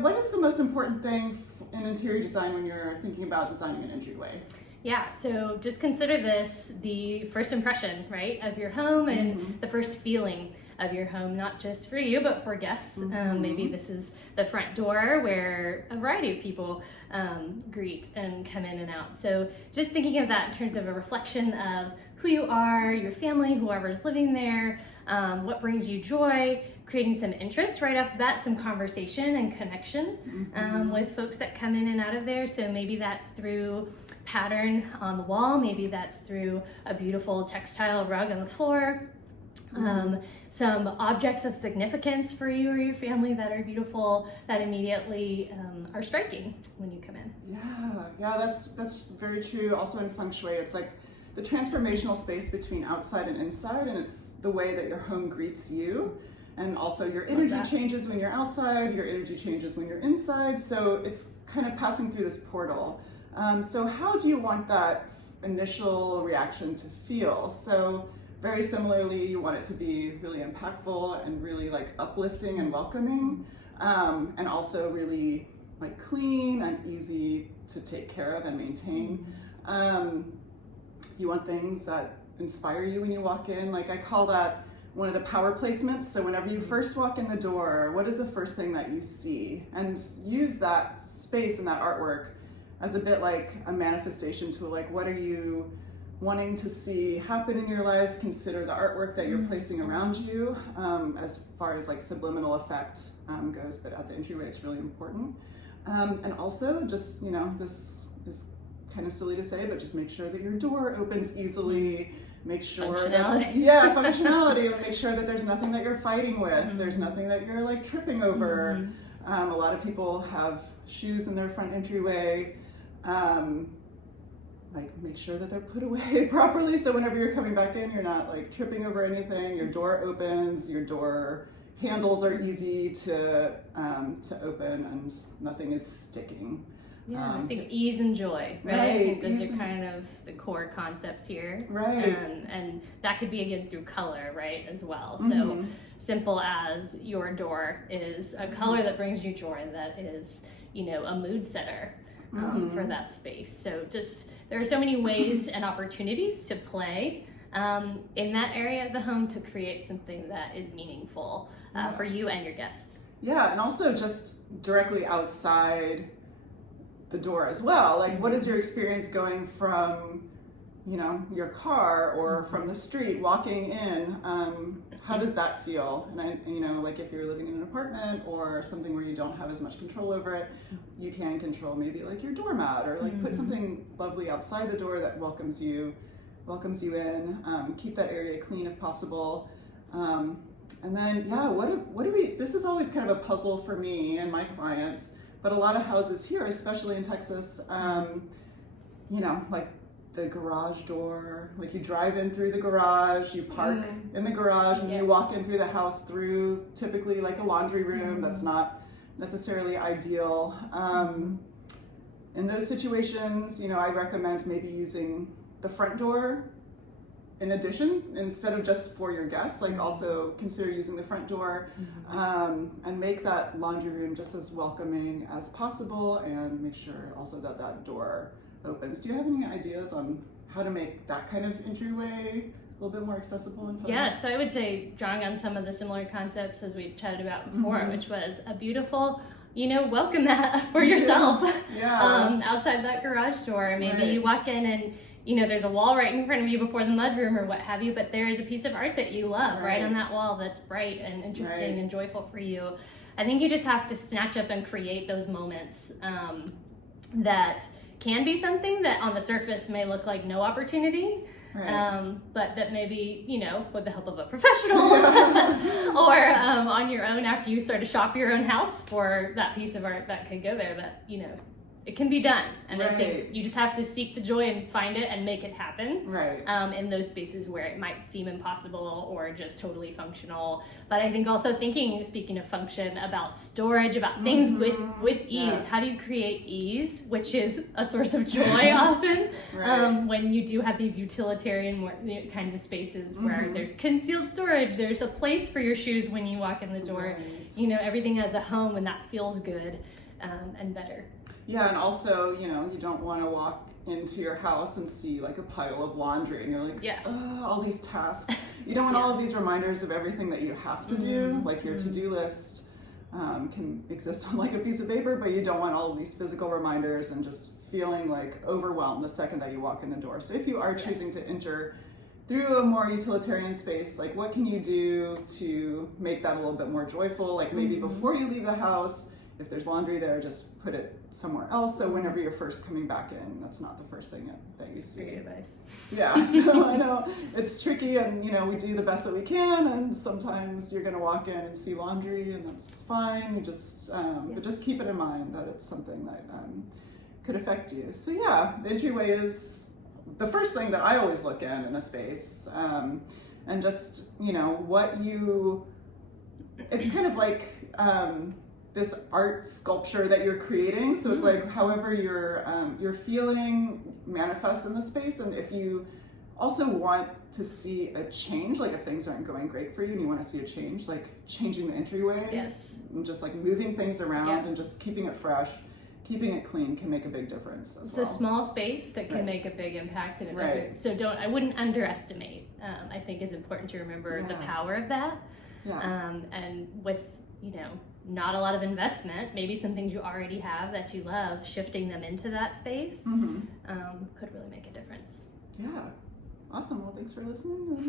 what is the most important thing in interior design when you're thinking about designing an entryway? Yeah, so just consider this the first impression, right, of your home and the first feeling of your home, not just for you, but for guests. Maybe this is the front door where a variety of people greet and come in and out. So just thinking of that in terms of a reflection of who you are, your family, whoever's living there, what brings you joy, creating some interest right off the bat, some conversation and connection with folks that come in and out of there. So maybe that's through pattern on the wall, maybe that's through a beautiful textile rug on the floor, some objects of significance for you or your family that are beautiful, that immediately are striking when you come in. Yeah, that's very true. Also in Feng Shui, it's like the transformational space between outside and inside, and it's the way that your home greets you. And also your energy changes when you're outside, your energy changes when you're inside. So it's kind of passing through this portal. So how do you want that initial reaction to feel? So very similarly, you want it to be really impactful and really like uplifting and welcoming, and also really like clean and easy to take care of and maintain. You want things that inspire you when you walk in. Like I call that one of the power placements. So whenever you first walk in the door, what is the first thing that you see? And use that space and that artwork as a bit like a manifestation tool. Like what are you wanting to see happen in your life? Consider the artwork that you're placing around you, as far as like subliminal effect goes, but at the entryway it's really important. And also just, you know, this is kind of silly to say, but just make sure that your door opens easily. Make sure functionality. Make sure that there's nothing that you're fighting with. There's nothing that you're like tripping over. A lot of people have shoes in their front entryway. Like make sure that they're put away properly. So whenever you're coming back in, you're not like tripping over anything. Your door opens, your door handles are easy to open, and nothing is sticking. Yeah, I think ease and joy, right? I think those are kind of the core concepts here. Right. And that could be again through color, right, as well. So simple as your door is a color that brings you joy, that is, you know, a mood setter for that space. So just, there are so many ways and opportunities to play in that area of the home to create something that is meaningful for you and your guests. Yeah, and also just directly outside the door as well. Like what is your experience going from, you know, your car or from the street walking in? How does that feel? And you know, like if you're living in an apartment or something where you don't have as much control over it, you can control maybe like your doormat, or like put something lovely outside the door that welcomes you in. Keep that area clean if possible. And then what do we, this is always kind of a puzzle for me and my clients, but a lot of houses here, especially in Texas, you know, like the garage door, like you drive in through the garage, you park in the garage, and you walk in through the house through typically like a laundry room. That's not necessarily ideal. In those situations, you know, I recommend maybe using the front door in addition, instead of just for your guests, like also consider using the front door, and make that laundry room just as welcoming as possible, and make sure also that that door opens. Do you have any ideas on how to make that kind of entryway a little bit more accessible and fun? Yeah, so I would say drawing on some of the similar concepts as we chatted about before, which was a beautiful, you know, welcome mat for yourself outside that garage door. Maybe you walk in and, you know, there's a wall right in front of you before the mudroom or what have you, but there's a piece of art that you love right on that wall that's bright and interesting and joyful for you. I think you just have to snatch up and create those moments that can be something that on the surface may look like no opportunity, but that maybe, you know, with the help of a professional or on your own after you sort of shop your own house for that piece of art that could go there, that, you know, it can be done. And I Right. think you just have to seek the joy and find it and make it happen. Right. In those spaces where it might seem impossible or just totally functional. But I think also speaking of function, about storage, about things with ease. Yes. How do you create ease, which is a source of joy often, Right. when you do have these utilitarian kinds of spaces where there's concealed storage, there's a place for your shoes when you walk in the door. Right. You know, everything has a home, and that feels good and better. Yeah, and also, you know, you don't want to walk into your house and see like a pile of laundry and you're like, Yes. "Ugh, all these tasks." You don't want all of these reminders of everything that you have to do, like your to-do list can exist on like a piece of paper, but you don't want all of these physical reminders and just feeling like overwhelmed the second that you walk in the door. So if you are choosing to enter through a more utilitarian space, like what can you do to make that a little bit more joyful? Like maybe before you leave the house, if there's laundry there, just put it somewhere else. So whenever you're first coming back in, that's not the first thing that you see. Great advice. Yeah, so I know it's tricky, and you know, we do the best that we can, and sometimes you're gonna walk in and see laundry, and that's fine. You just, but just keep it in mind that it's something that could affect you. So yeah, the entryway is the first thing that I always look in a space, and just, you know, it's kind of like this art sculpture that you're creating. So it's like however you're feeling manifests in the space. And if you also want to see a change, like if things aren't going great for you and you want to see a change, like changing the entryway, and just like moving things around and just keeping it fresh, keeping it clean can make a big difference as It's well. a small space that can make a big impact in it. So I wouldn't underestimate. I think is important to remember the power of that. And with, you know, not a lot of investment, maybe some things you already have that you love, shifting them into that space could really make a difference. Yeah. Awesome. Well, thanks for listening.